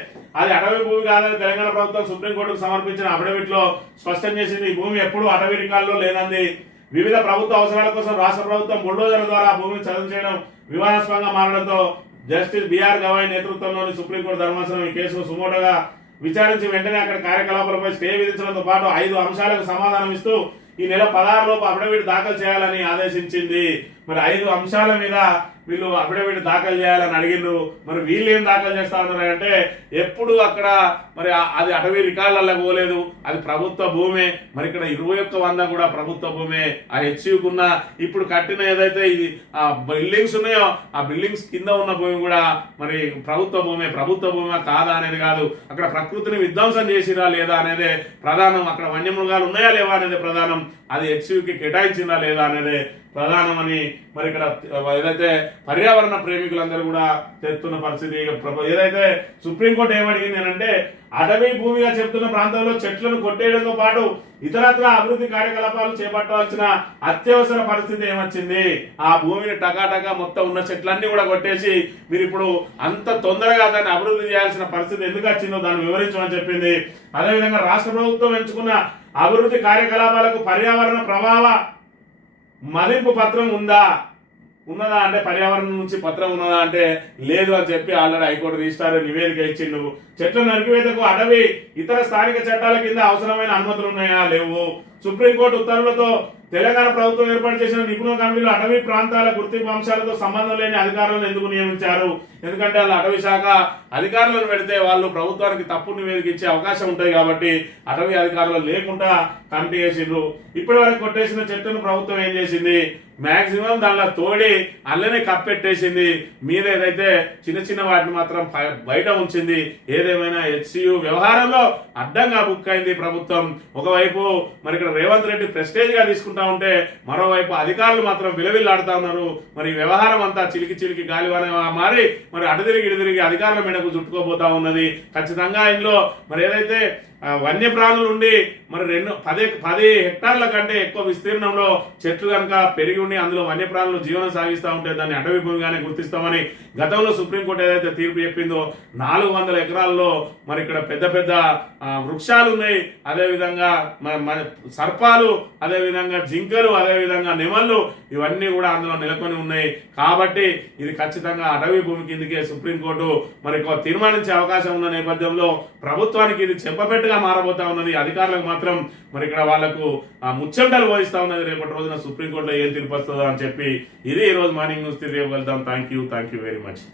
అది అటవీ భూమి కాదని తెలంగాణ ప్రభుత్వం సుప్రీంకోర్టుకు సమర్పించిన అఫిడవిట్ లో స్పష్టం చేసింది. ఈ భూమి ఎప్పుడూ అటవీ రికార్డులో లేనంది. వివిధ ప్రభుత్వ అవసరాల కోసం రాష్ట్ర ప్రభుత్వం బుల్డోజర్ల ద్వారా భూమిని చదును చేయడం వివాదాస్పదంగా మారడంతో జస్టిస్ బిఆర్ గవాయ్ నేతృత్వంలోని సుప్రీంకోర్టు ధర్మాసనం ఈ కేసును సుమోటోగా విచారించి వెంటనే అక్కడ కార్యకలాపాలపై స్టే విధించడంతో పాటు 5 అంశాలకు సమాధానం ఇస్తూ ఈ నెల 16 లోపు అఫిడవిట్ దాఖలు చేయాలని ఆదేశించింది. మరి 5 అంశాల మీద వీళ్ళు అఫిడవిట్ దాఖలు చేయాలని అడిగిండ్రు. మరి వీళ్ళు ఏం దాఖలు చేస్తా ఉన్నారు అంటే ఎప్పుడు అక్కడ మరి అది అటవీ రికార్డులలో పోలేదు, అది ప్రభుత్వ భూమే. మరి ఇక్కడ 21,100 కూడా ప్రభుత్వ భూమే. ఆ హెచ్యుకున్న ఇప్పుడు కట్టిన ఏదైతే ఇది ఆ బిల్డింగ్స్ ఉన్నాయో ఆ బిల్డింగ్స్ కింద ఉన్న భూమి కూడా మరి ప్రభుత్వ భూమే. ప్రభుత్వ భూమి కాదా అనేది కాదు, అక్కడ ప్రకృతిని విధ్వంసం చేసిరా లేదా అనేదే ప్రధానం. అక్కడ వన్యమృగాలు ఉన్నాయా లేవా అనేది ప్రధానం. అది హెచ్యుకి కేటాయించిందా లేదా అనేదే ప్రధానమని మరి ఇక్కడ ఏదైతే పర్యావరణ ప్రేమికులందరూ కూడా తెస్తున్న పరిస్థితి. ఏదైతే సుప్రీంకోర్టు ఏమడిగింది అంటే అటవీ భూమిగా చెప్తున్న ప్రాంతంలో చెట్లను కొట్టేయడంతో పాటు ఇతరత్ర అభివృద్ధి కార్యకలాపాలు చేపట్టవలసిన అత్యవసర పరిస్థితి ఏమొచ్చింది, ఆ భూమిని టకాటకా మొత్తం ఉన్న చెట్లన్నీ కూడా కొట్టేసి మీరు ఇప్పుడు అంత తొందరగా దాన్ని అభివృద్ధి చేయాల్సిన పరిస్థితి ఎందుకు వచ్చిందో దాన్ని వివరించమని చెప్పింది. అదేవిధంగా రాష్ట్ర ప్రభుత్వం ఎంచుకున్న అభివృద్ధి కార్యకలాపాలకు పర్యావరణ ప్రభావ మదింపు పత్రం ఉన్నదా అంటే పర్యావరణం నుంచి పత్రం ఉన్నదా అంటే లేదు అని చెప్పి ఆల్రెడీ హైకోర్టు రిజిస్ట్రార్ నివేదిక ఇచ్చిండు. చెట్ల నరికివేతకు అటవీ ఇతర స్థానిక చట్టాల కింద అవసరమైన అనుమతులు ఉన్నాయా లేవు. సుప్రీంకోర్టు ఉత్తర్వులతో తెలంగాణ ప్రభుత్వం ఏర్పాటు చేసిన నిపుణుల కమిటీలో అటవీ ప్రాంతాల గుర్తింపు అంశాలతో సంబంధం లేని అధికారులను ఎందుకు నియమించారు? ఎందుకంటే వాళ్ళు అటవీ శాఖ అధికారులను పెడితే వాళ్ళు ప్రభుత్వానికి తప్పు నివేదిక ఇచ్చే అవకాశం ఉంటుంది కాబట్టి అటవీ అధికారులు లేకుండా కమిటీ చేసిండ్రు. ఇప్పటి వరకు కొట్టేసిన చెట్టును ప్రభుత్వం ఏం చేసింది, మాక్సిమం దానిలో తోడి అల్లనే కప్పెట్టేసింది. మీద ఏదైతే చిన్న చిన్న వాటిని మాత్రం బయట ఉంచింది. ఏదేమైనా హెచ్సియు వ్యవహారంలో అడ్డంగా బుక్ అయింది ప్రభుత్వం. ఒకవైపు మరి ఇక్కడ రేవంత్ రెడ్డి ప్రెస్టేజ్ గా తీసుకుంటా ఉంటే మరోవైపు అధికారులు మాత్రం విలవిల్లాడుతా ఉన్నారు. మరి వ్యవహారం అంతా చిలికి చిలికి గాలివాన మారి మరి అటు తిరిగి ఇటు తిరిగి అధికారుల మీదకు చుట్టుకోబోతా ఉన్నది. ఖచ్చితంగా ఇందులో మరి ఏదైతే వన్యప్రాణులు ఉండి మరి 10 హెక్టార్ల కంటే ఎక్కువ విస్తీర్ణంలో చెట్లు కనుక పెరిగి ఉండి అందులో వన్యప్రాణులు జీవనం సాగిస్తూ ఉంటే దాన్ని అటవీ భూమిగానే గుర్తిస్తామని గతంలో సుప్రీంకోర్టు ఏదైతే తీర్పు చెప్పిందో 400 ఎకరాల్లో మరి ఇక్కడ పెద్ద పెద్ద వృక్షాలు ఉన్నాయి, అదేవిధంగా సర్పాలు, అదేవిధంగా జింకలు, అదేవిధంగా నెమళ్ళు ఇవన్నీ కూడా అందులో నెలకొని ఉన్నాయి. కాబట్టి ఇది ఖచ్చితంగా అటవీ భూమి కిందకే సుప్రీంకోర్టు మరి తీర్మానించే అవకాశం ఉన్న నేపథ్యంలో ప్రభుత్వానికి ఇది చెప్పబెట్టుగా మారబోతా ఉన్నది. అధికారులకు మాత్రం మరి ఇక్కడ వాళ్లకు ముచ్చంటలు వహిస్తా ఉన్నది. రేపటి రోజున సుప్రీంకోర్టులో ఏం తీర్పు వస్తుందో అని చెప్పి ఇది ఈ రోజు మార్నింగ్ న్యూస్. తిరిగి వెళ్దాం. Thank you very much.